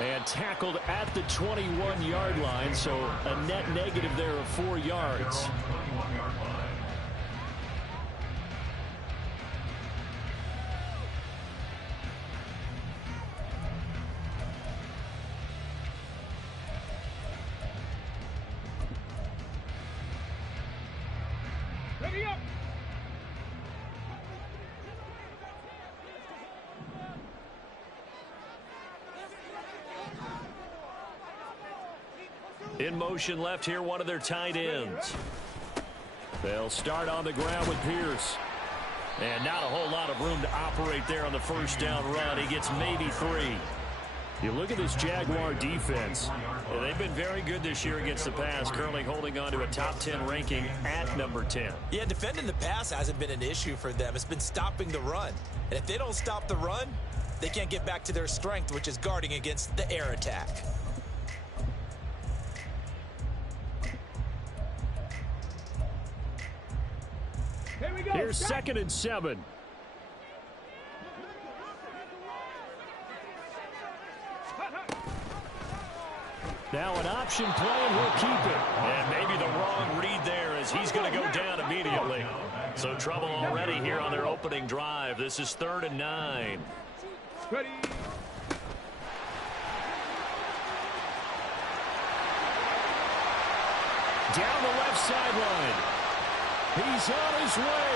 And tackled at the 21-yard line, so a net negative there of 4 yards. Ready up. In motion left here, one of their tight ends. They'll start on the ground with Pierce. And not a whole lot of room to operate there on the first down run. He gets maybe 3. You look at this Jaguar defense. They've been very good this year against the pass, currently holding on to a top 10 ranking at number 10. Yeah, defending the pass hasn't been an issue for them. It's been stopping the run. And if they don't stop the run, they can't get back to their strength, which is guarding against the air attack. Here's 2nd and 7. Now an option play, and he'll keep it. And maybe the wrong read there as he's going to go down immediately. So trouble already here on their opening drive. This is 3rd and 9. Ready. Down the left sideline. He's on his way.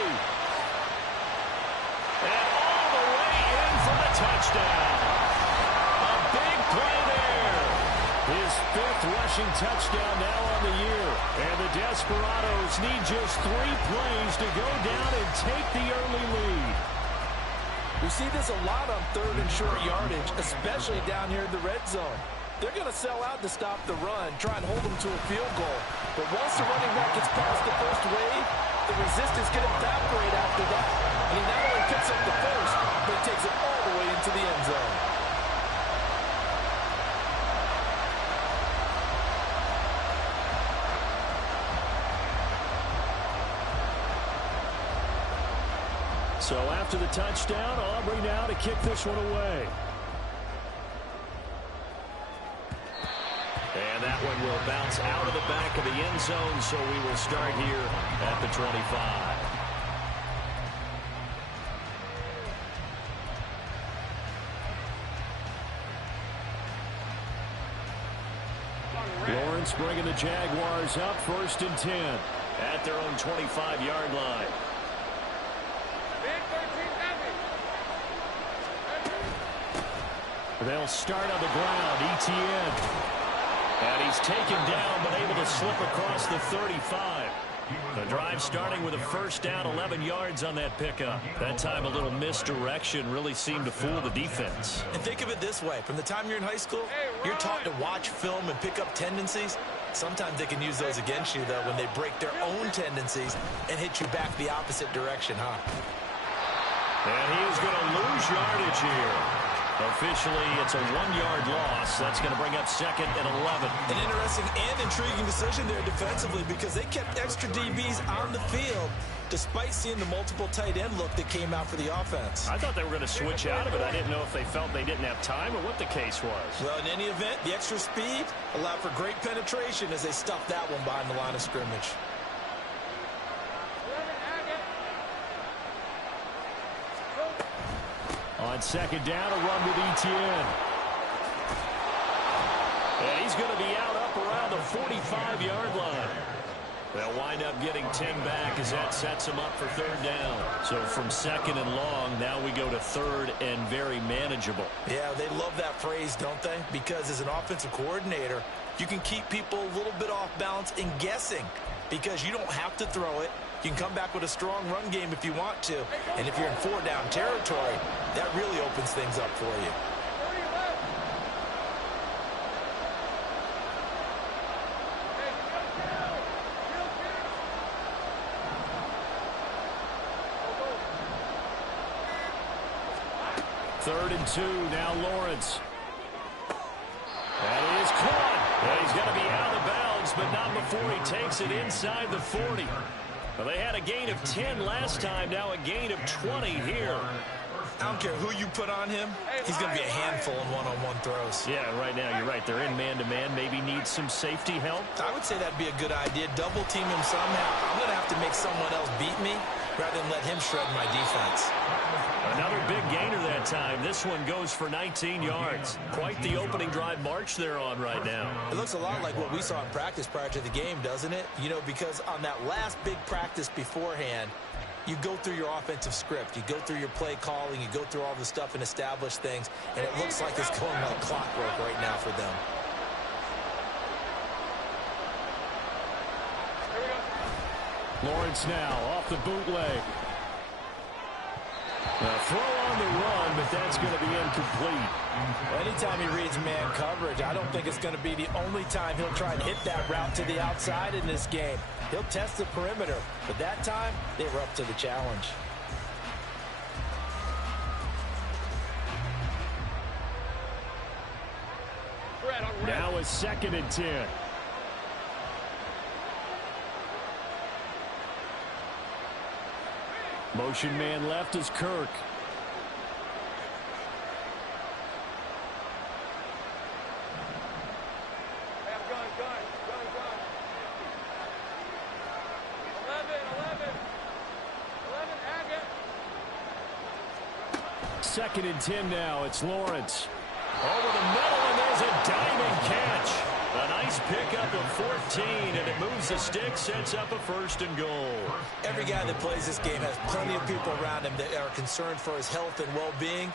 And all the way in for the touchdown. A big play there. His 5th rushing touchdown now on the year. And the Desperados need just 3 plays to go down and take the early lead. We see this a lot on 3rd and short yardage, especially down here in the red zone. They're going to sell out to stop the run, try and hold them to a field goal. But once the running back gets past the first wave, the resistance can evaporate after that. And he not only picks up the first, but he takes it all the way into the end zone. So after the touchdown, Aubrey now to kick this one away. And that one will bounce out of the back of the end zone, so we will start here at the 25. Lawrence bringing the Jaguars up 1st and 10 at their own 25-yard line. They'll start on the ground. ETN. And he's taken down, but able to slip across the 35. The drive starting with a first down, 11 yards on that pickup. That time a little misdirection really seemed to fool the defense. And think of it this way. From the time you're in high school, you're taught to watch film and pick up tendencies. Sometimes they can use those against you, though, when they break their own tendencies and hit you back the opposite direction, huh? And he is going to lose yardage here. Officially, it's a 1-yard loss. That's going to bring up 2nd and 11. An interesting and intriguing decision there defensively because they kept extra DBs on the field despite seeing the multiple tight end look that came out for the offense. I thought they were going to switch out of it. I didn't know if they felt they didn't have time or what the case was. Well, in any event, the extra speed allowed for great penetration as they stuffed that one behind the line of scrimmage. On 2nd down, a run with ETN. And he's going to be out up around the 45-yard line. They'll wind up getting 10 back as that sets him up for 3rd down. So from 2nd and long, now we go to 3rd and very manageable. Yeah, they love that phrase, don't they? Because as an offensive coordinator, you can keep people a little bit off balance and guessing because you don't have to throw it. You can come back with a strong run game if you want to. And if you're in 4-down territory, that really opens things up for you. Third and 2, now Lawrence. That is caught. Well, he's going to be out of bounds, but not before he takes it inside the 40. Well, they had a gain of 10 last time, now a gain of 20 here. I don't care who you put on him, he's going to be a handful in one-on-one throws. Yeah, right now you're right. They're in man-to-man. Maybe need some safety help. I would say that'd be a good idea. Double team him somehow. I'm going to have to make someone else beat me rather than let him shred my defense. Another big gainer that time. This one goes for 19 yards. Quite the opening drive march they're on right now. It looks a lot like what we saw in practice prior to the game, doesn't it? You know, because on that last big practice beforehand, you go through your offensive script. You go through your play calling. You go through all the stuff and establish things. And it looks like it's going like clockwork right now for them. Lawrence now off the bootleg. A throw on the run, but that's going to be incomplete. Anytime he reads man coverage, I don't think it's going to be the only time he'll try and hit that route to the outside in this game. He'll test the perimeter, but that time they were up to the challenge. Now a 2nd and 10. Motion man left is Kirk. Second and 10 now. It's Lawrence. Over the middle, and there's a diving catch. A nice pickup of 14, and it moves the stick, sets up a 1st and goal. Every guy that plays this game has plenty of people around him that are concerned for his health and well-being.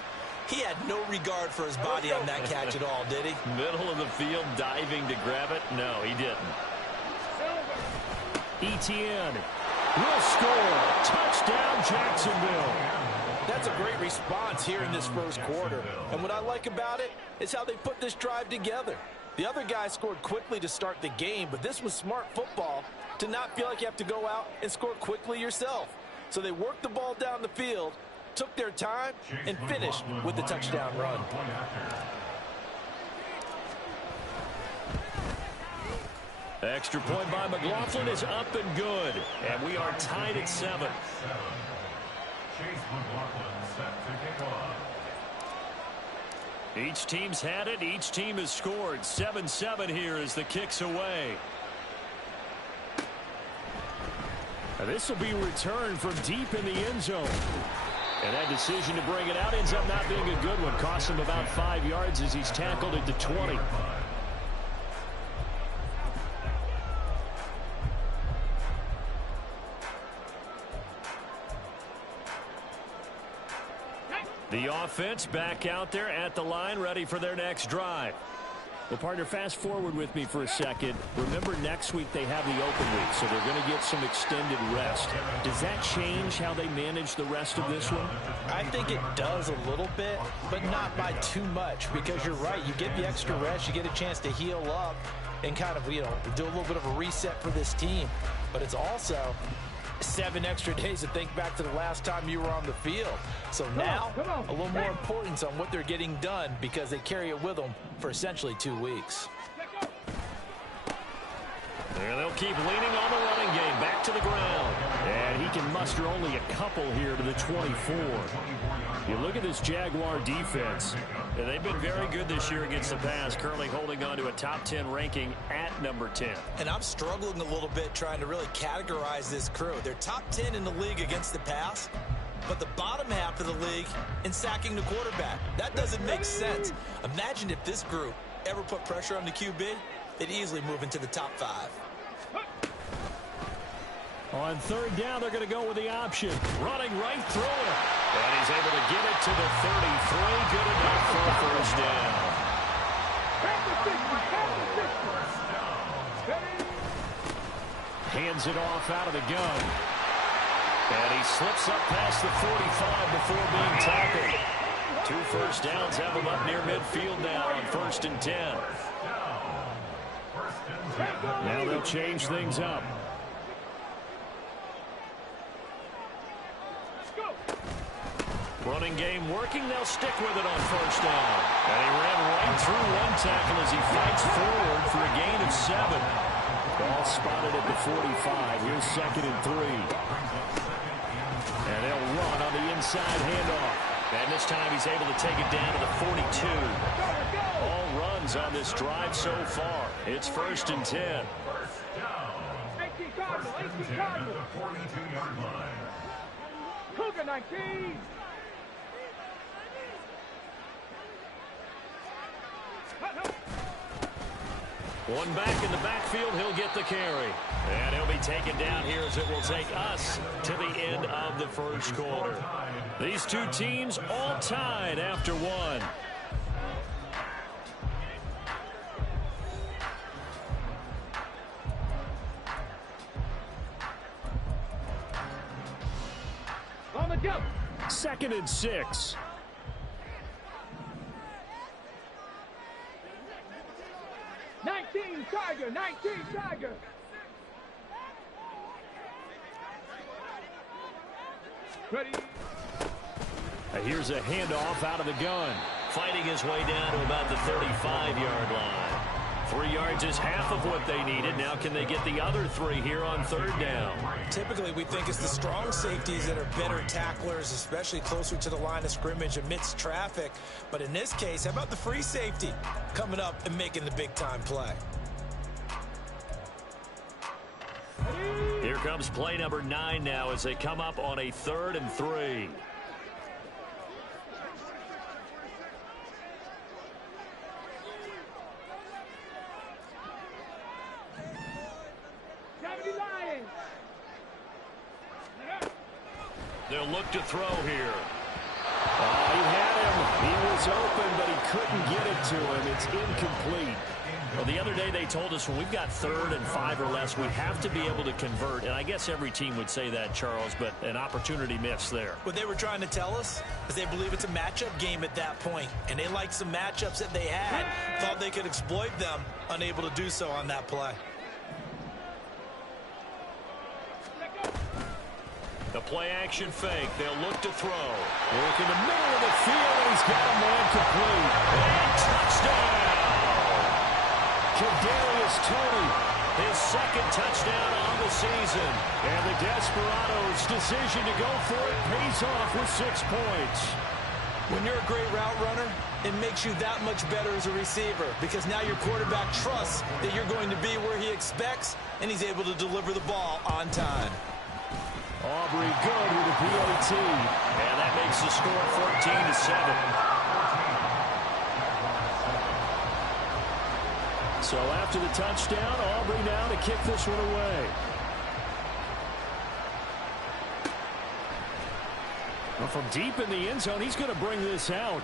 He had no regard for his body on that catch at all, did he? Middle of the field, diving to grab it. No, he didn't. ETN will score. Touchdown, Jacksonville. That's a great response here in this first quarter. And what I like about it is how they put this drive together. The other guy scored quickly to start the game, but this was smart football to not feel like you have to go out and score quickly yourself. So they worked the ball down the field, took their time, and finished with the touchdown run. Extra point by McLaughlin is up and good. And we are tied at 7. Each team's had it. Each team has scored. 7-7 here as the kick's away. And this will be returned from deep in the end zone. And that decision to bring it out ends up not being a good one. Costs him about 5 yards as he's tackled at the 20. The offense back out there at the line, ready for their next drive. Well, partner, fast forward with me for a second. Remember, next week they have the open week, so they're going to get some extended rest. Does that change how they manage the rest of this one? I think it does a little bit, but not by too much, because you're right. You get the extra rest, you get a chance to heal up and kind of, do a little bit of a reset for this team. But it's also 7 extra days to think back to the last time you were on the field. So now, a little more importance on what they're getting done because they carry it with them for essentially 2 weeks. And they'll keep leaning on the running game. Back to the ground. And he can muster only a couple here to the 24. You look at this Jaguar defense. And they've been very good this year against the pass, currently holding on to a top 10 ranking at number 10. And I'm struggling a little bit trying to really categorize this crew. They're top 10 in the league against the pass, but the bottom half of the league in sacking the quarterback. That doesn't make sense. Imagine if this group ever put pressure on the QB, they'd easily move into the top 5. On 3rd down, they're going to go with the option. Running right through it. And he's able to get it to the 33. Good enough for a 1st down. Hands it off out of the gun. And he slips up past the 45 before being tackled. 2 first downs have him up near midfield now on 1st and 10. Now they'll change things up. Running game working. They'll stick with it on 1st down. And he ran right through one tackle as he fights forward for a gain of 7. Ball spotted at the 45. Here's 2nd and 3. And they'll run on the inside handoff. And this time he's able to take it down to the 42. All runs on this drive so far. It's 1st and 10. 18 Cardinal, 18 Cardinal. 42-yard line. Cougar 19. One back in the backfield, he'll get the carry. And he'll be taken down here as it will take us to the end of the first quarter. These two teams all tied after one. On the jump. 2nd and 6. Tiger, 19 Tiger. Ready. Here's a handoff out of the gun. Fighting his way down to about the 35-yard line. 3 yards is half of what they needed. Now can they get the other 3 here on 3rd down? Typically, we think it's the strong safeties that are better tacklers, especially closer to the line of scrimmage amidst traffic. But in this case, how about the free safety coming up and making the big-time play? Here comes play number 9 now as they come up on a 3rd and 3. They'll look to throw here. He had him. He was open, but he couldn't get it to him. It's incomplete. Well, the other day they told us when we've got 3rd and 5 or less, we have to be able to convert. And I guess every team would say that, Charles, but an opportunity missed there. What they were trying to tell us is they believe it's a matchup game at that point. And they liked some matchups that they had, thought they could exploit them, unable to do so on that play. The play-action fake. They'll look to throw. Work in the middle of the field, and he's got a man complete. And touchdown! Kadarius Toney, his 2nd touchdown on the season. And the Desperados' decision to go for it pays off with 6 points. When you're a great route runner, it makes you that much better as a receiver because now your quarterback trusts that you're going to be where he expects, and he's able to deliver the ball on time. Aubrey good with the PAT. And that makes the score 14-7. So after the touchdown, Aubrey now to kick this one away. Well, from deep in the end zone, he's going to bring this out.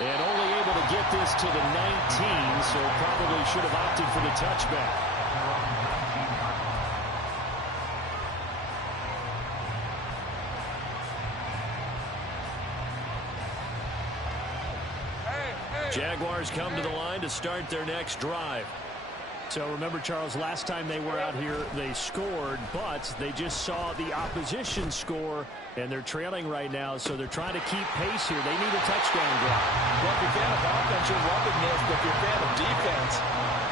And only able to get this to the 19, so probably should have opted for the touchback. Jaguars come to the line to start their next drive. So remember, Charles, last time they were out here, they scored, but they just saw the opposition score, and they're trailing right now, so they're trying to keep pace here. They need a touchdown drive. Well, if you're a fan of offense, you're loving this, but if you're a fan of defense,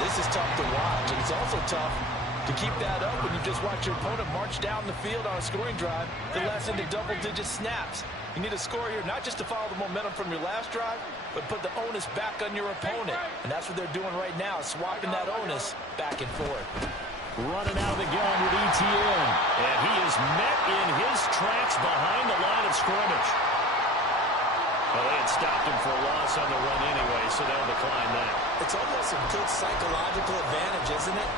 this is tough to watch, and it's also tough to keep that up when you just watch your opponent march down the field on a scoring drive the last into double-digit snaps. You need a score here, not just to follow the momentum from your last drive, but put the onus back on your opponent. And that's what they're doing right now, swapping that onus back and forth. Running out of the gun with ETN. And he is met in his tracks behind the line of scrimmage. Well, they had stopped him for a loss on the run anyway, so they'll decline that. It's almost a good psychological advantage, isn't it?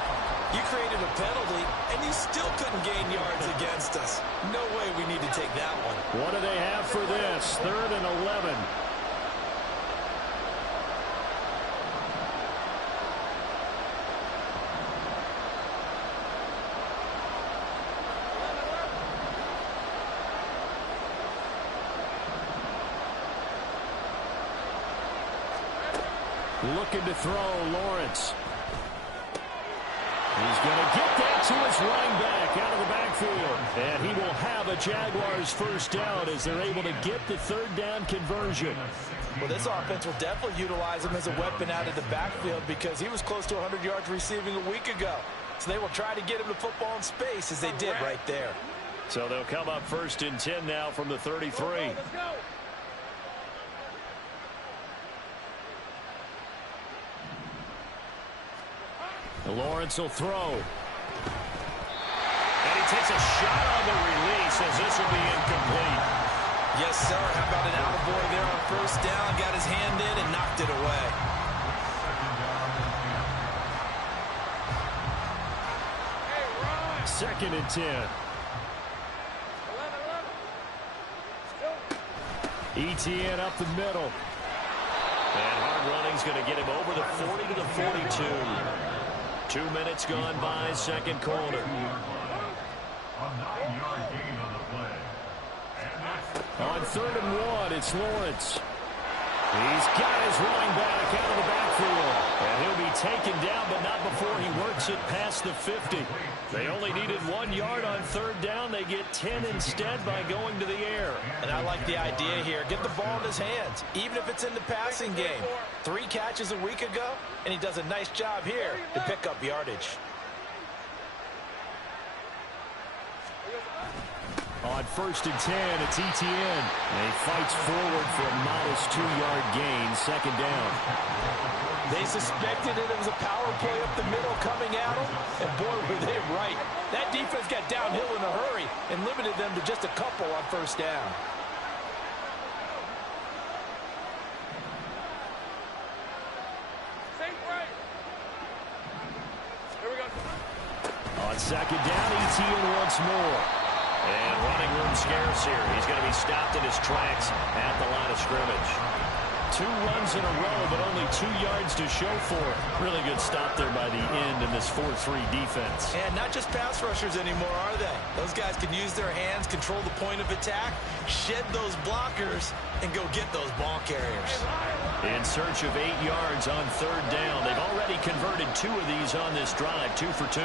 You created a penalty, and you still couldn't gain yards against us. No way we need to take that one. What do they have for this? 3rd and 11. Looking to throw, Lawrence. He's going to get that to his running back out of the backfield. And he will have a Jaguars first down as they're able to get the 3rd down conversion. Well, this offense will definitely utilize him as a weapon out of the backfield because he was close to 100 yards receiving a week ago. So they will try to get him the football in space as they did right there. So they'll come up 1st and 10 now from the 33. Let's go. Lawrence will throw. And he takes a shot on the release as this will be incomplete. Yes, sir. How about an attaboy there on first down? Got his hand in and knocked it away. Second and 10. 11. ETN up the middle. And hard running's going to get him over the 40 to the 42. 2 minutes gone by, second quarter. On 3rd and 1, it's Lawrence. He's got his running back out of the backfield. And he'll be taken down, but not before he works it past the 50. They only needed 1 yard on 3rd down. They get 10 instead by going to the air. And I like the idea here. Get the ball in his hands, even if it's in the passing game. 3 catches a week ago, and he does a nice job here to pick up yardage. On 1st and 10, it's ETN. And he fights forward for a modest 2-yard gain, 2nd down. They suspected it was a power play up the middle coming at them, and boy, were they right. That defense got downhill in a hurry and limited them to just a couple on 1st down. Safe right. Here we go. On 2nd down, ETN once more. And running room scarce here. He's going to be stopped in his tracks at the line of scrimmage. 2 runs in a row, but only 2 yards to show for it. Really good stop there by the end in this 4-3 defense. And not just pass rushers anymore, are they? Those guys can use their hands, control the point of attack, shed those blockers, and go get those ball carriers. In search of 8 yards on 3rd down. They've already converted 2 of these on this drive, 2 for 2.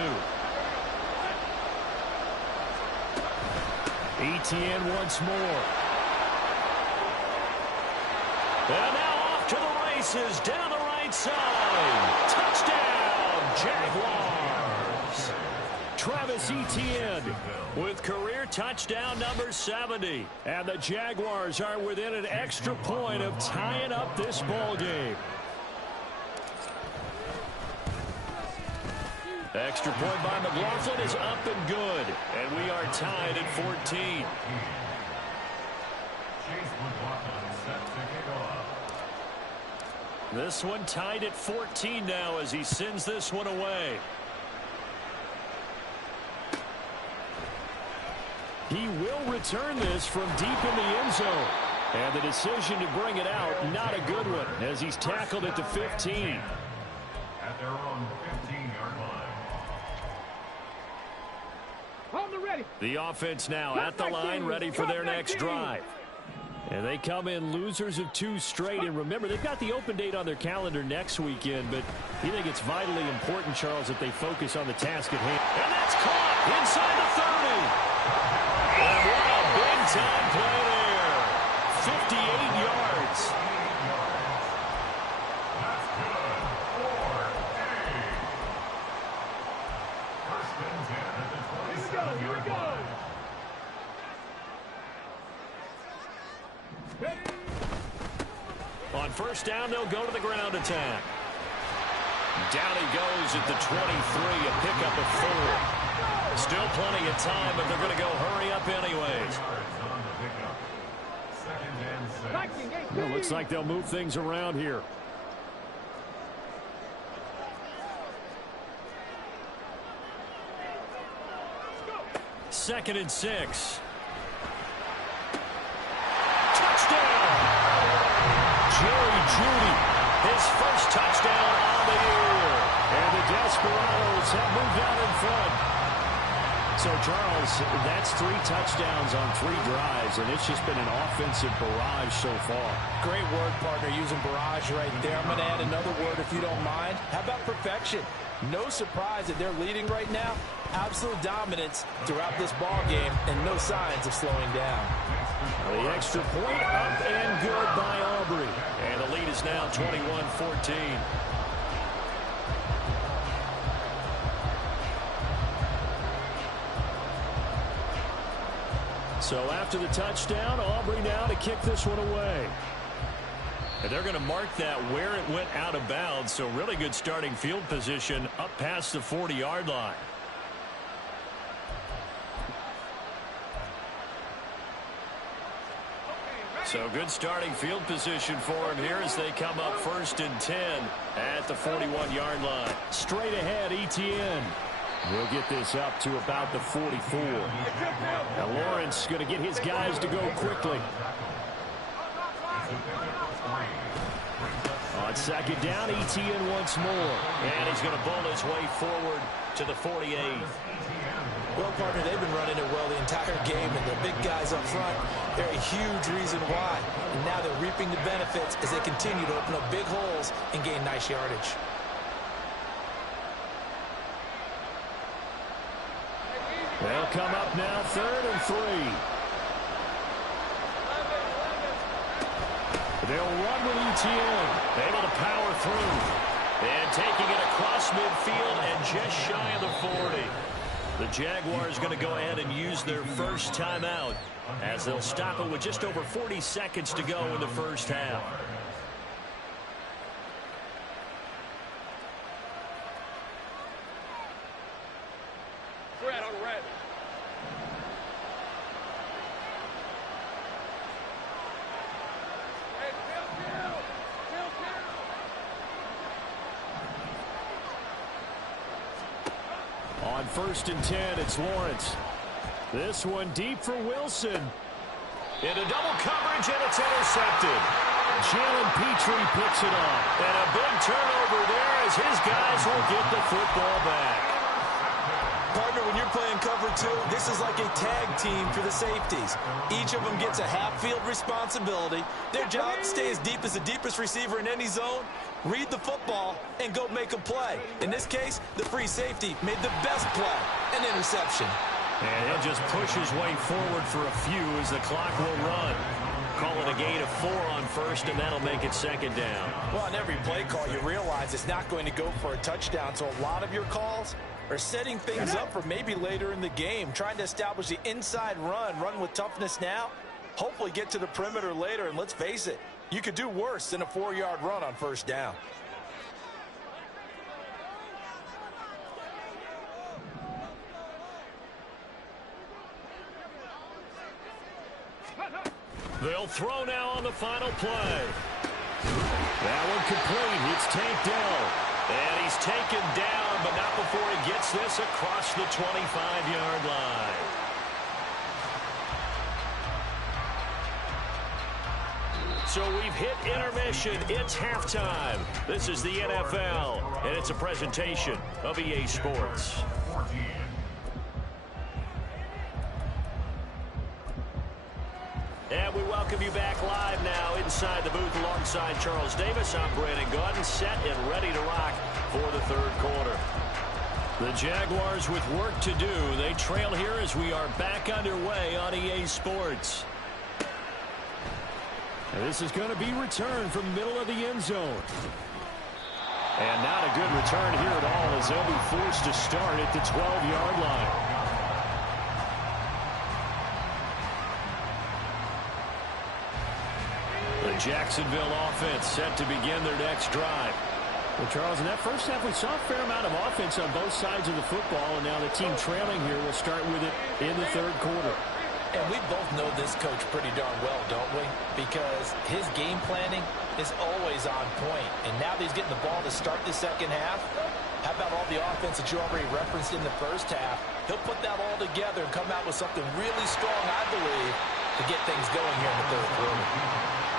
ETN once more. And now off to the races down the right side. Touchdown, Jaguars. Travis Etienne With career touchdown number 70. And the Jaguars are within an extra point of tying up this ball game. Extra point by McLaughlin is up and good. And we are tied at 14. This one tied at 14 now as he sends this one away. He will return this from deep in the end zone. And the decision to bring it out, not a good one, as he's tackled at the 15. At their own 15-yard line. On the ready. The offense now at the line, ready for their next drive. And they come in losers of 2 straight. And remember, they've got the open date on their calendar next weekend. But you think it's vitally important, Charles, that they focus on the task at hand. And that's caught inside the 30. And what a big-time play there. 58 yards. That's good. 4-8. First and 10 at the 27-yard line. On first down, they'll go to the ground attack. Down he goes at the 23, a pickup of 4. Still plenty of time, but they're going to go hurry up anyways. On the pickup. Second and 6. Well, looks like they'll move things around here. Second and 6. Touchdown! Jerry Jeudy, His first touchdown on the year. and the Desperados have moved out in front. So, Charles, that's 3 touchdowns on 3 drives, and it's just been an offensive barrage so far. Great word, partner, using barrage right there. I'm going to add another word if you don't mind. How about perfection? No surprise that they're leading right now. Absolute dominance throughout this ball game and no signs of slowing down. The extra point up and good by Aubrey. And the lead is now 21-14. So after the touchdown, Aubrey now to kick this one away. And they're going to mark that where it went out of bounds, so really good starting field position up past the 40-yard line. So good starting field position for him here as they come up 1st and 10 at the 41-yard line. Straight ahead, Etienne. He'll get this up to about the 44. Now Lawrence going to get his guys to go quickly. On 2nd down, Etienne once more. And he's going to bowl his way forward to the 48. Well, partner, they've been running it well the entire game, and the big guys up front, they're a huge reason why. And now they're reaping the benefits as they continue to open up big holes and gain nice yardage. They'll come up now 3rd and 3. They'll run with Etienne. Able to power through. And taking it across midfield and just shy of the 40. The Jaguars going to go ahead and use their first timeout as they'll stop it with just over 40 seconds to go in the first half. Red on red. On 1st and 10, it's Lawrence. This one deep for Wilson. Into double coverage, and it's intercepted. Jalen Petrie picks it up. And a big turnover there as his guys will get the football back. Partner, when you're playing cover 2, this is like a tag team for the safeties. Each of them gets a half-field responsibility. Their job, stay as deep as the deepest receiver in any zone, read the football, and go make a play. In this case, the free safety made the best play, an interception. And he'll just push his way forward for a few as the clock will run. Call it a gain of 4 on 1st, and that'll make it 2nd down. Well, on every play call, you realize it's not going to go for a touchdown, so a lot of your calls are setting things up for maybe later in the game, trying to establish the inside run with toughness now, hopefully get to the perimeter later, and let's face it, you could do worse than a 4-yard run on 1st down. They'll throw now on the final play. That one complete. It's Tank Dell. And he's taken down, but not before he gets this across the 25-yard line. So we've hit intermission. It's halftime. This is the NFL, and it's a presentation of EA Sports. And we welcome you back live now inside the booth alongside Charles Davis. I'm Brandon Gaudin, set and ready to rock for the 3rd quarter. The Jaguars with work to do. They trail here as we are back underway on EA Sports. And this is going to be returned from the middle of the end zone. And not a good return here at all as they'll be forced to start at the 12-yard line. Jacksonville offense set to begin their next drive. Well, Charles, in that first half, we saw a fair amount of offense on both sides of the football, and now the team trailing here will start with it in the 3rd quarter. And we both know this coach pretty darn well, don't we? Because his game planning is always on point. And now that he's getting the ball to start the 2nd half, how about all the offense that you already referenced in the first half? He'll put that all together and come out with something really strong, I believe, to get things going here in the 3rd quarter.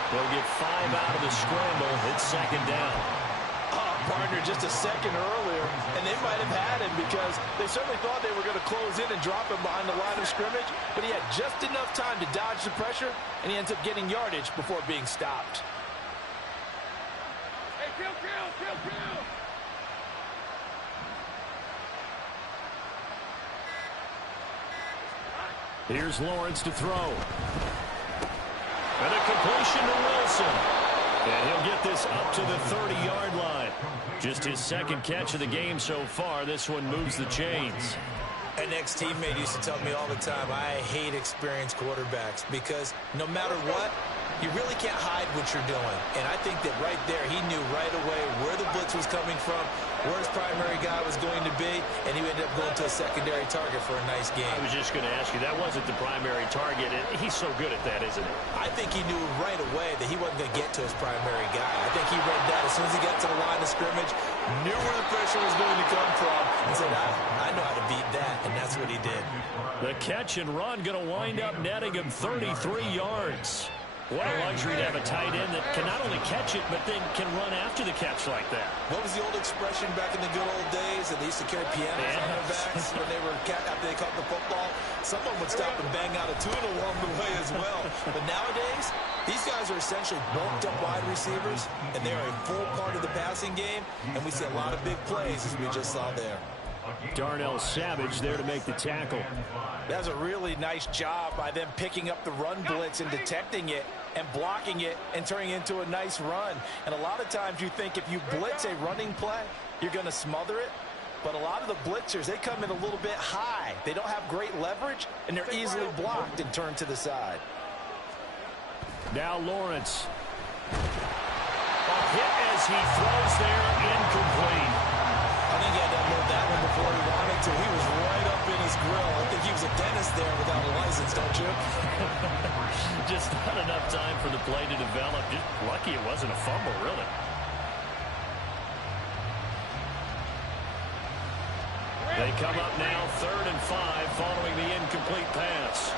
They'll get 5 out of the scramble. It's 2nd down. Partner, just a second earlier, and they might have had him because they certainly thought they were going to close in and drop him behind the line of scrimmage, but he had just enough time to dodge the pressure, and he ends up getting yardage before being stopped. Hey, kill. Here's Lawrence to throw. And a completion to Wilson. And he'll get this up to the 30-yard line. Just his 2nd catch of the game so far. This one moves the chains. An ex-teammate used to tell me all the time, I hate experienced quarterbacks because no matter what, you really can't hide what you're doing. And I think that right there, he knew right away where the blitz was coming from, where his primary guy was going to be, and he ended up going to a secondary target for a nice game. I was just going to ask you, that wasn't the primary target. He's so good at that, isn't he? I think he knew right away that he wasn't going to get to his primary guy. I think he read that as soon as he got to the line of scrimmage, knew where the pressure was going to come from, and said, I know how to beat that, and that's what he did. The catch and run going to wind up netting him 33 yards. What a luxury to have a tight end that can not only catch it, but then can run after the catch like that. What was the old expression back in the good old days that they used to carry pianos on their backs when they were after they caught the football? Someone would stop and bang out a tune along the way as well. But nowadays, these guys are essentially bulked up wide receivers, and they are a full part of the passing game, and we see a lot of big plays as we just saw there. Darnell Savage there to make the tackle. That was a really nice job by them picking up the run blitz and detecting it and blocking it and turning it into a nice run. And a lot of times you think if you blitz a running play, you're going to smother it. But a lot of the blitzers, they come in a little bit high. They don't have great leverage, and they're easily blocked and turned to the side. Now Lawrence. A hit as he throws there, incomplete. I think he had to unload that one before he wanted to. He was right up in his grill. I think he was a dentist there without a license, don't you? Just not enough time for the play to develop. Just lucky it wasn't a fumble, really. They come up now 3rd and 5 following the incomplete pass.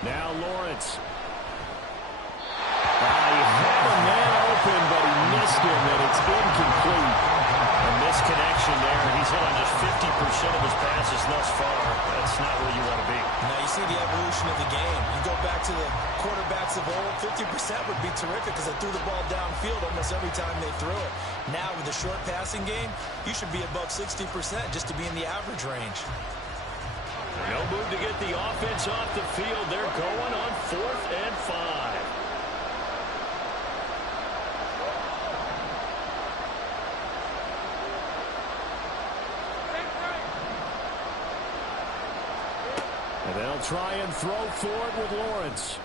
Now Lawrence. He had a man open, but he missed him, and it's incomplete. A misconnection there. He's hit on just 50% of his passes thus far. That's not where you want to be. Now you see the evolution of the game. You go back to the quarterbacks of old, 50% would be terrific because they threw the ball downfield almost every time they threw it. Now with the short passing game, you should be above 60% just to be in the average range. No move to get the offense off the field. They're going on 4th and 5. And they'll try and throw forward with Lawrence.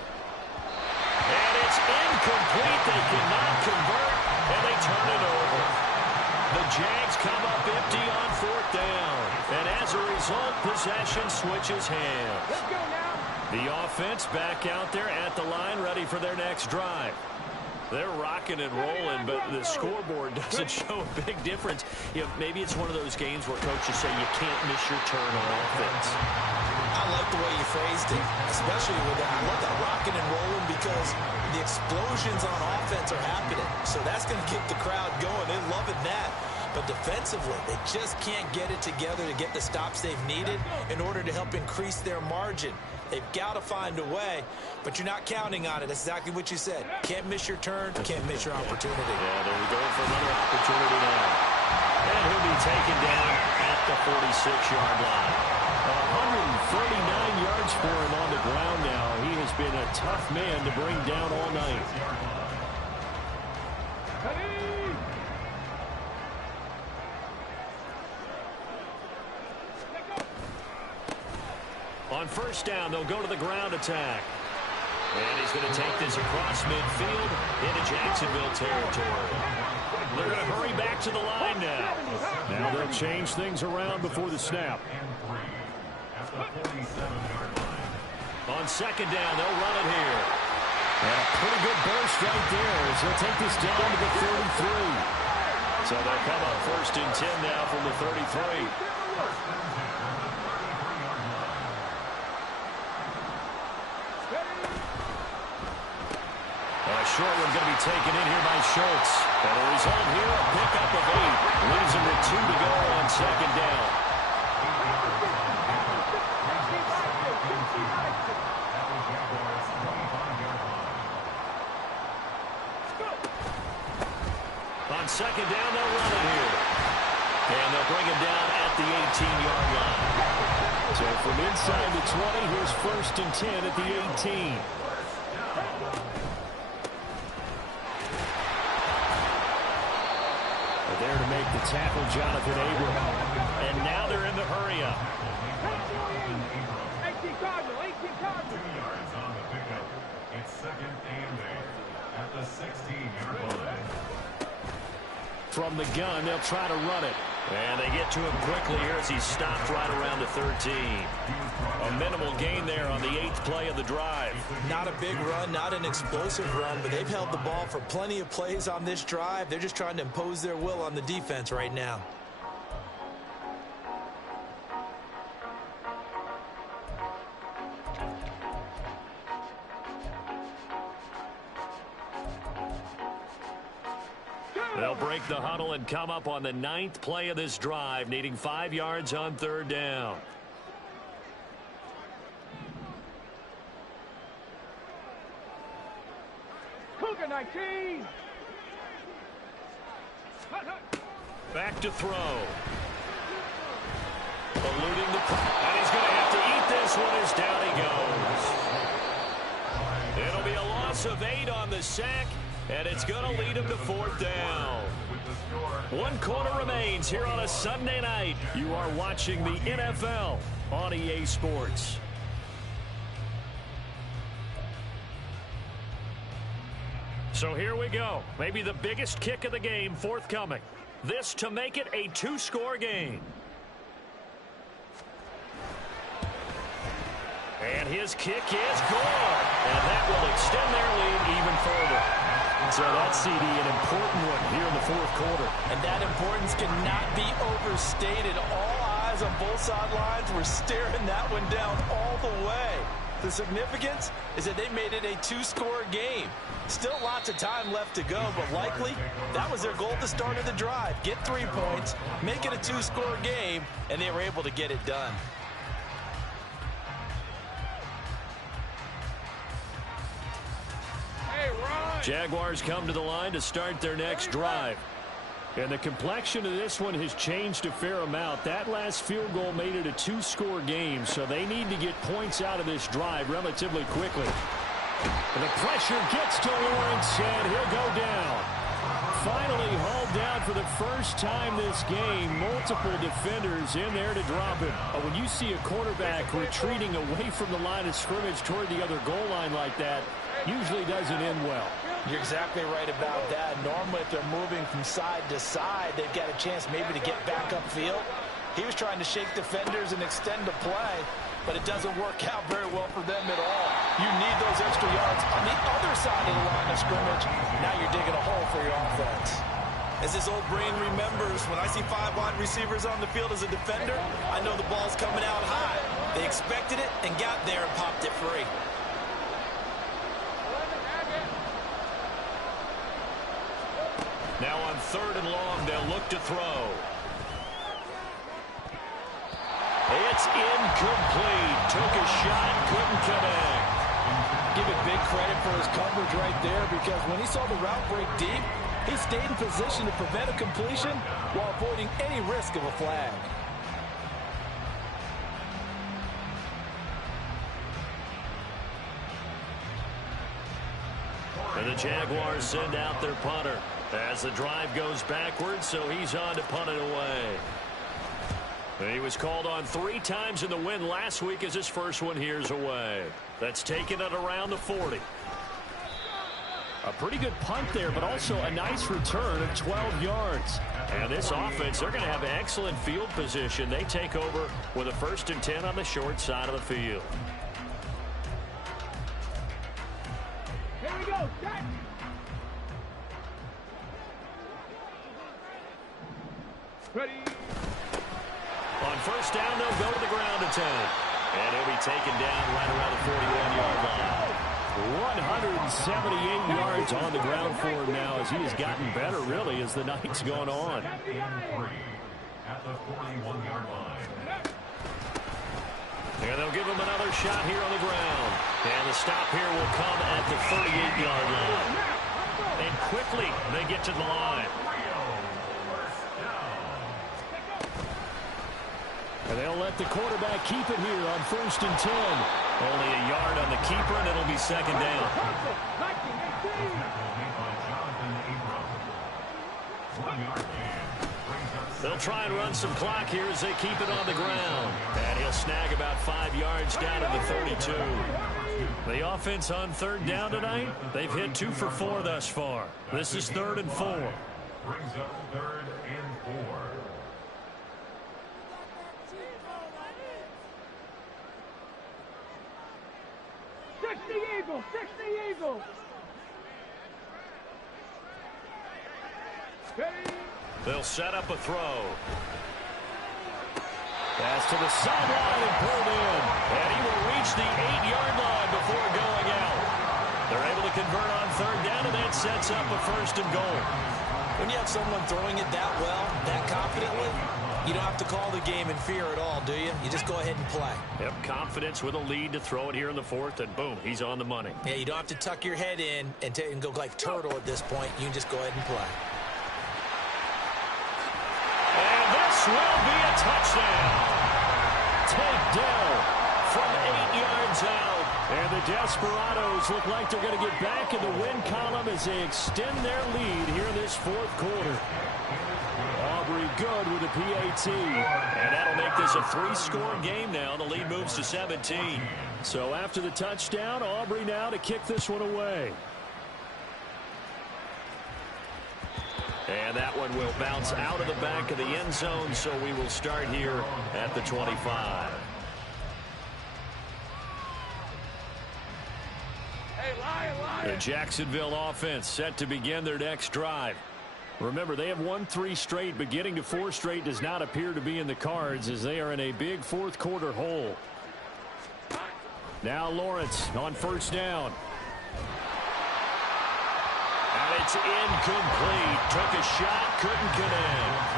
And it's incomplete. They cannot convert, and they turn it over. The Jags come up empty on 4th down. And as a result, possession switches hands. Let's go now. The offense back out there at the line, ready for their next drive. They're rocking and rolling, but the scoreboard doesn't show a big difference. You know, maybe it's one of those games where coaches say you can't miss your turn on offense. I like the way you phrased it, especially with that. I love that rocking and rolling because the explosions on offense are happening. So that's going to keep the crowd going. They're loving that. But defensively, they just can't get it together to get the stops they've needed in order to help increase their margin. They've got to find a way, but you're not counting on it. That's exactly what you said. Can't miss your turn, can't miss your opportunity. Yeah, they're going for another opportunity now. And he'll be taken down at the 46-yard line. 149 yards for him on the ground now. He has been a tough man to bring down all night. On 1st down, they'll go to the ground attack. And he's going to take this across midfield into Jacksonville territory. They're going to hurry back to the line now. Now they'll change things around before the snap. On 2nd down, they'll run it here. And a pretty good burst right there as they'll take this down to the 33. So they'll come up 1st and 10 now from the 33. Short one going to be taken in here by Schultz. And the result here, a pickup of 8. Leaves him with 2 to go on 2nd down. On 2nd down, they'll run it here. And they'll bring him down at the 18-yard line. So from inside the 20, here's 1st and 10 at the 18. there to make the tackle, Jonathan Abram. And now they're in the hurry-up. 18 Cardinal, 18 Cardinal. 2 yards on the pickup. It's 2nd and 8 at the 16-yard line. From the gun, they'll try to run it. And they get to him quickly here as he's stopped right around the 13. A minimal gain there on the 8th play of the drive. Not a big run, not an explosive run, but they've held the ball for plenty of plays on this drive. They're just trying to impose their will on the defense right now. They'll break the huddle and come up on the 9th play of this drive, needing 5 yards on 3rd down. Cougar 19. Back to throw. Eluding the... And he's going to have to eat this one as down he goes. It'll be a loss of 8 on the sack. And it's going to lead him to 4th down. 1 quarter remains here on a Sunday night. You are watching the NFL on EA Sports. So here we go. Maybe the biggest kick of the game forthcoming. This to make it a 2-score game. And his kick is good. And that will extend their lead even further. So that's, CD, an important one here in the 4th quarter. And that importance cannot be overstated. All eyes on both sidelines were staring that one down all the way. The significance is that they made it a 2-score game. Still lots of time left to go, but likely that was their goal at the start of the drive. Get 3 points, make it a 2-score game, and they were able to get it done. Jaguars come to the line to start their next drive. And the complexion of this one has changed a fair amount. That last field goal made it a 2-score game, so they need to get points out of this drive relatively quickly. And the pressure gets to Lawrence, and he'll go down. Finally hauled down for the first time this game. Multiple defenders in there to drop him. When you see a quarterback retreating away from the line of scrimmage toward the other goal line like that, usually doesn't end well. You're exactly right about that. Normally, if they're moving from side to side, they've got a chance maybe to get back upfield. He was trying to shake defenders and extend the play, but it doesn't work out very well for them at all. You need those extra yards on the other side of the line of scrimmage. Now you're digging a hole for your offense. As this old brain remembers, when I see 5 wide receivers on the field as a defender, I know the ball's coming out high. They expected it and got there and popped it free. Now on 3rd and long, they'll look to throw. It's incomplete. Took a shot, couldn't connect. Give it big credit for his coverage right there, because when he saw the route break deep, he stayed in position to prevent a completion while avoiding any risk of a flag. And the Jaguars send out their punter as the drive goes backwards, so he's on to punt it away. He was called on 3 times in the win last week as his first one here's away. That's taken it around the 40. A pretty good punt there, but also a nice return of 12 yards. And this offense, they're going to have excellent field position. They take over with a 1st and 10 on the short side of the field. Here we go. Set. Ready. On 1st down, they'll go to the ground attack. And he'll be taken down right around the 41-yard line. 178 yards on the ground for him now as he has gotten better, really, as the night's gone on. At the 41-yard line. And they'll give him another shot here on the ground. And the stop here will come at the 38-yard line. And quickly, they get to the line. And they'll let the quarterback keep it here on 1st and 10. Only a yard on the keeper, and it'll be 2nd down. Made by Jonathan Abram. 1 yard gain. They'll try and run some clock here as they keep it on the ground. And he'll snag about 5 yards down to the 32. The offense on third down tonight, they've hit 2 for 4 thus far. This is 3rd and 4. Brings up 3rd and 4. Eagles, 60 Eagles. They'll set up a throw. Pass to the sideline and pulled in. And he will reach the 8-yard line before going out. They're able to convert on third down, and that sets up a 1st and goal. When you have someone throwing it that well, that confidently, you don't have to call the game in fear at all, do you? You just go ahead and play. Yep, confidence with a lead to throw it here in the 4th, and boom, he's on the money. Yeah, you don't have to tuck your head in and go like turtle at this point. You can just go ahead and play. And this will be a touchdown. Takedown from 8 yards out. And the Desperados look like they're going to get back in the win column as they extend their lead here in this 4th quarter. Aubrey good with a PAT. And that'll make this a 3-score game now. The lead moves to 17. So after the touchdown, Aubrey now to kick this one away. And that one will bounce out of the back of the end zone, so we will start here at the 25. The Jacksonville offense set to begin their next drive. Remember, they have won 3 straight, but getting to 4 straight does not appear to be in the cards as they are in a big 4th quarter hole. Now Lawrence on 1st down. And it's incomplete. Took a shot, couldn't connect.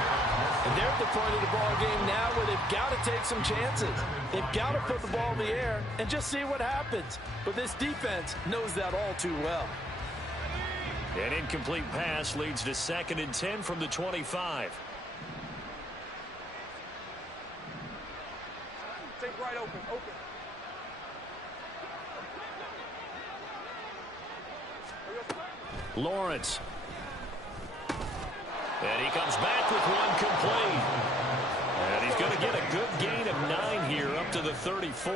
And they're at the point of the ball game now where they've got to take some chances. They've got to put the ball in the air and just see what happens. But this defense knows that all too well. An incomplete pass leads to 2nd and 10 from the 25. Take right open. Lawrence. And he comes back with one complete. And he's going to get a good gain of 9 here up to the 34.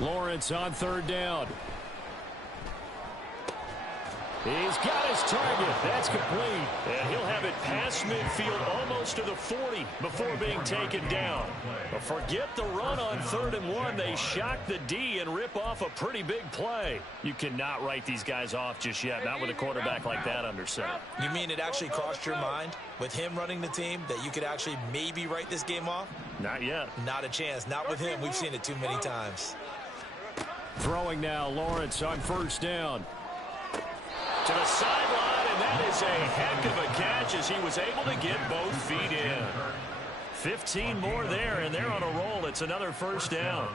Lawrence on 3rd down. He's got his target. That's complete. And he'll have it past midfield almost to the 40 before being taken down. But forget the run on 3rd and 1. They shock the D and rip off a pretty big play. You cannot write these guys off just yet, not with a quarterback like that under center. You mean it actually crossed your mind with him running the team that you could actually maybe write this game off? Not yet. Not a chance. Not with him. We've seen it too many times. Throwing now, Lawrence on 1st down. To the sideline, and that is a heck of a catch as he was able to get both feet in. 15 more there, and they're on a roll. It's another 1st down.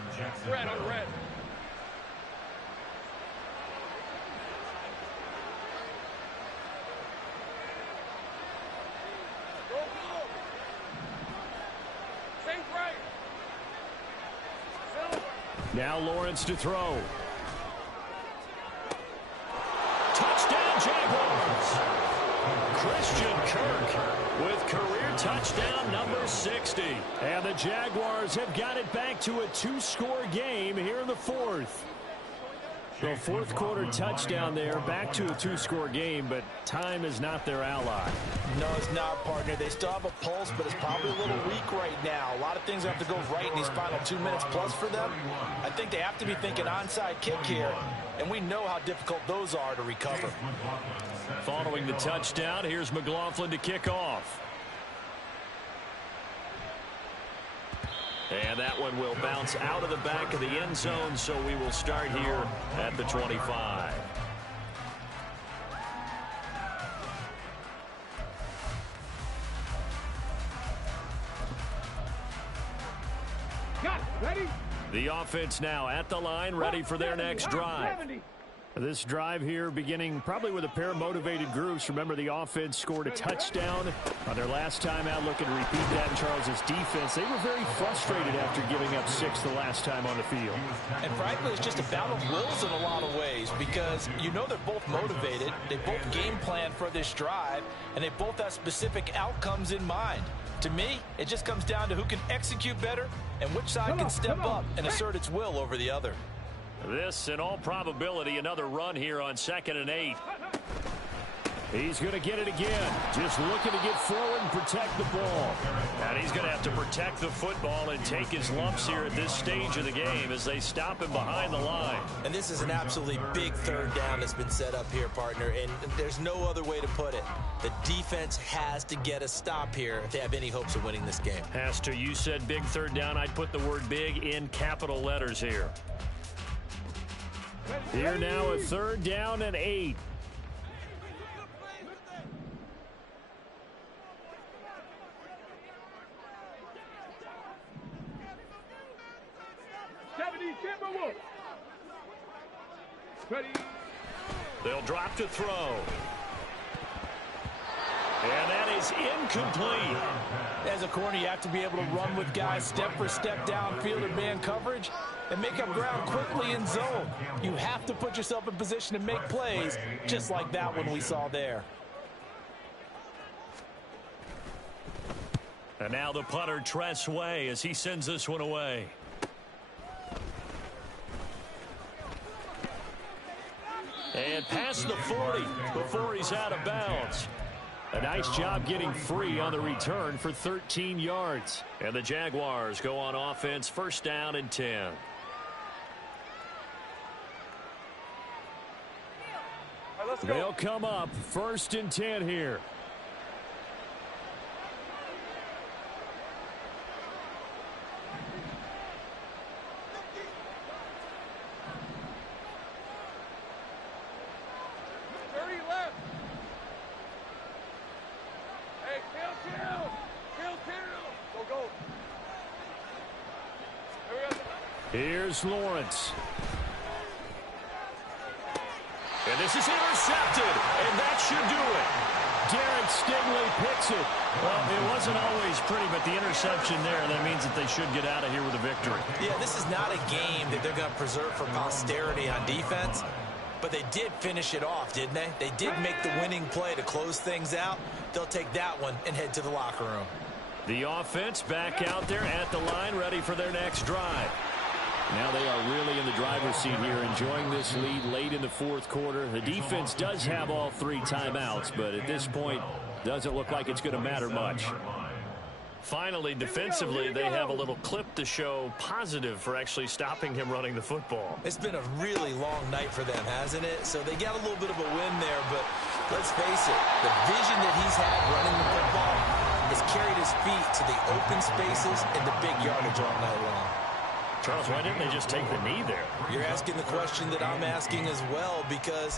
Red on red. Now Lawrence to throw. Touchdown, Jaguars. Christian Kirk with career touchdown number 60. And the Jaguars have got it back to a 2-score game here in the 4th. So 4th quarter touchdown there, back to a 2-score game, but time is not their ally. No, it's not, partner. They still have a pulse, but it's probably a little weak right now. A lot of things have to go right in these final 2 minutes plus for them. I think they have to be thinking onside kick here, and we know how difficult those are to recover. Following the touchdown, here's McLaughlin to kick off. And that one will bounce out of the back of the end zone, so we will start here at the 25. Got it. Ready? The offense now at the line, ready for their next drive. 70. This drive here beginning probably with a pair of motivated groups. Remember, the offense scored a touchdown on their last time out, looking to repeat that in Charles's defense. They were very frustrated after giving up 6 the last time on the field. And frankly, it's just a battle of wills in a lot of ways because you know they're both motivated. They both game plan for this drive, and they both have specific outcomes in mind. To me, it just comes down to who can execute better and which side can step up and assert its will over the other. This, in all probability, another run here on 2nd and 8. He's going to get it again. Just looking to get forward and protect the ball. And he's going to have to protect the football and take his lumps here at this stage of the game as they stop him behind the line. And this is an absolutely big 3rd down that's been set up here, partner, and there's no other way to put it. The defense has to get a stop here if they have any hopes of winning this game. Has to. You said big 3rd down. I'd put the word big in capital letters here. Here now a 3rd down and 8. They'll drop to throw. And that is incomplete. As a corner, you have to be able to run with guys step for step downfield in man coverage and make up ground quickly in zone. You have to put yourself in position to make plays, just like that one we saw there. And now the punter, Tress Way, as he sends this one away. And past the 40 before he's out of bounds. A nice job getting free on the return for 13 yards. And the Jaguars go on offense, 1st down and 10. They'll come up 1st and 10 here. Here's Lawrence. And this is intercepted, and that should do it. Derek Stingley picks it. Well, it wasn't always pretty, but the interception there, that means that they should get out of here with a victory. Yeah, this is not a game that they're going to preserve for posterity on defense, but they did finish it off, didn't they? They did make the winning play to close things out. They'll take that one and head to the locker room. The offense back out there at the line, ready for their next drive. Now they are really in the driver's seat here, enjoying this lead late in the 4th quarter. The defense does have all 3 timeouts, but at this point, doesn't look like it's going to matter much. Finally, defensively, they have a little clip to show positive for actually stopping him running the football. It's been a really long night for them, hasn't it? So they got a little bit of a win there, but let's face it, the vision that he's had running the football has carried his feet to the open spaces and the big yardage all night long. Charles, why didn't they just take the knee there? You're asking the question that I'm asking as well, because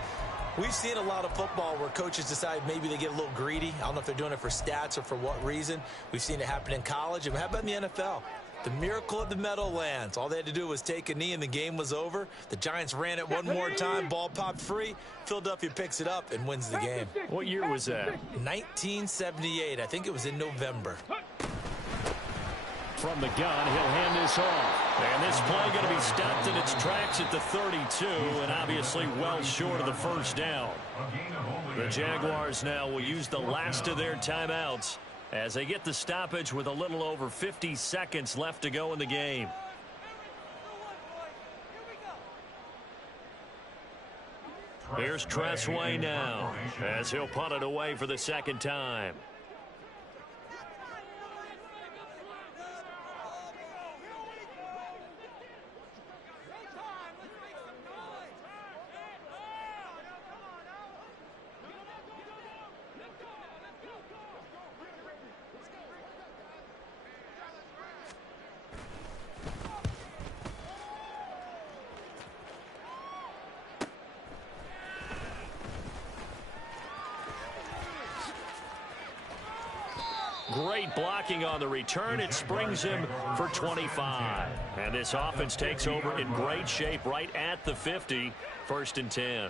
we've seen a lot of football where coaches decide maybe they get a little greedy. I don't know if they're doing it for stats or for what reason. We've seen it happen in college. And how about in the NFL? The miracle of the Meadowlands. All they had to do was take a knee and the game was over. The Giants ran it one more time. Ball popped free. Philadelphia picks it up and wins the game. What year was that? 1978. I think it was in November. From the gun, he'll hand this off. And this play going to be stopped in its tracks at the 32, and obviously well short of the 1st down. The Jaguars now will use the last of their timeouts as they get the stoppage with a little over 50 seconds left to go in the game. Here's Tress Way now as he'll punt it away for the 2nd time. Great blocking on the return. It springs him for 25. And this offense takes over in great shape right at the 50. 1st and 10.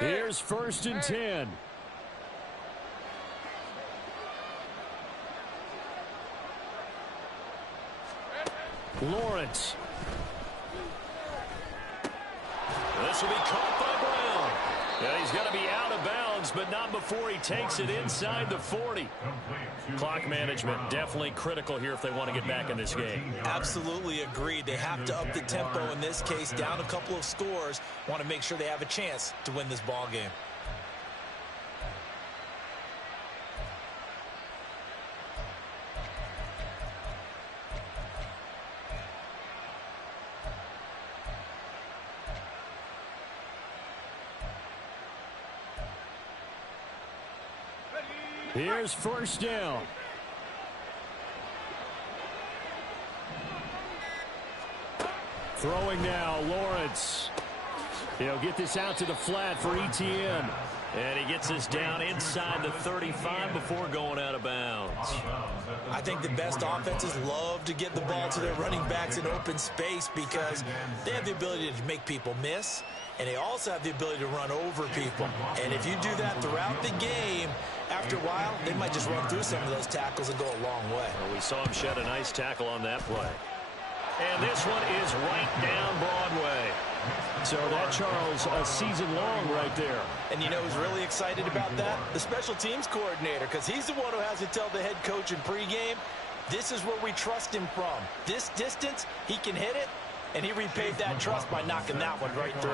Here's 1st and 10. Lawrence. This will be caught by Brown. Yeah, he's going to be out of bounds, but not before he takes it inside the 40. Clock management definitely critical here if they want to get back in this game. Absolutely agreed. They have to up the tempo in this case, down a couple of scores. Want to make sure they have a chance to win this ball game. Here's 1st down. Throwing now, Lawrence. He'll get this out to the flat for ETN. And he gets this down inside the 35 before going out of bounds. I think the best offenses love to get the ball to their running backs in open space because they have the ability to make people miss, and they also have the ability to run over people. And if you do that throughout the game, after a while, they might just run through some of those tackles and go a long way. Well, we saw him shed a nice tackle on that play. And this one is right down Broadway. So that, Charles, a season long right there. And you know who's really excited about that? The special teams coordinator, because he's the one who has to tell the head coach in pregame, this is where we trust him from. This distance, he can hit it, and he repaid that trust by knocking that one right through.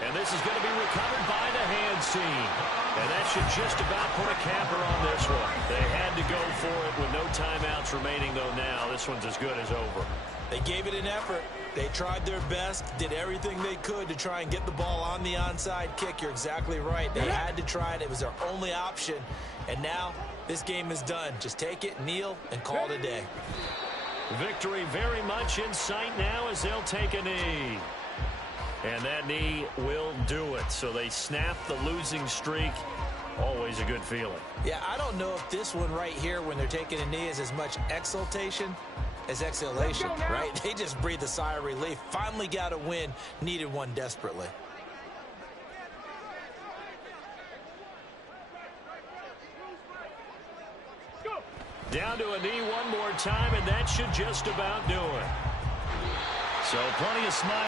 And this is going to be recovered by the hands team. And that should just about put a capper on this one. They had to go for it with no timeouts remaining, though now. This one's as good as over. They gave it an effort. They tried their best, did everything they could to try and get the ball on the onside kick. You're exactly right. They had to try it. It was their only option. And now this game is done. Just take it, kneel, and call it a day. Victory very much in sight now as they'll take a knee. And that knee will do it. So they snap the losing streak. Always a good feeling. Yeah, I don't know if this one right here when they're taking a knee is as much exultation as exhalation, right? They just breathe a sigh of relief. Finally got a win. Needed one desperately. Down to a knee one more time, and that should just about do it. So plenty of smiles.